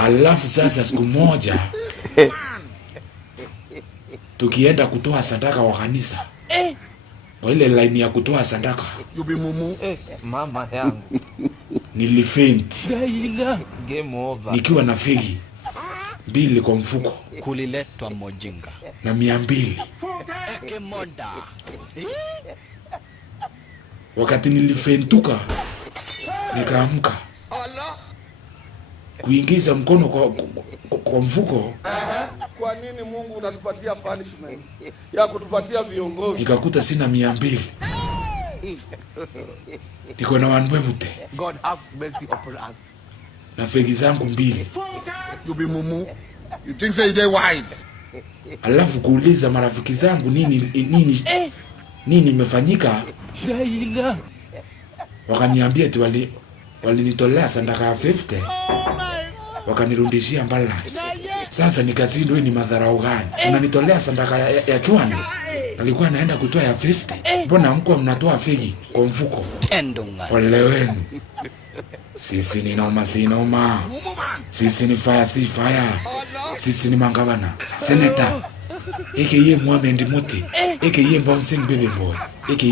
Alafu sasa siku moja tukienda kutoa sadaka wa kanisa, kwa ile line ya kutoa sadaka, mama yangu nilifaint. Game over. Nikiwa na fegi 2 kwa mfuko Kuliletwa mojinga na 200. Ekemonda. Wakati nilifentuka nikaamka kuingiza mkono kwa mfuko. Kwa nini Mungu unatupatia punishment ya kutupatia viongozi? Nikakuta sina 200. Niko na wanbwebute. God have mercy upon us. Na fegi zangu 2. You be mumu. You think say they wise. Alafu kuuliza marafiki zangu nini imefanyika. Wakaniambia eti walinitolea sadaka ya 50. Wakanirudishia balance. Sasa nikazindwa, ni madharau gani? Unanitolea sadaka ya chwani. Nilikuwa naenda kutoa ya 50. Mbona mko mnatoa fegi kwa mfuko? Ole wenu. Sisi ni noma si noma. Sisi ni fire si fire. Sisi ni mangavana. Senator aka Mohamed Muti, aka Bouncing Baby Boy, aka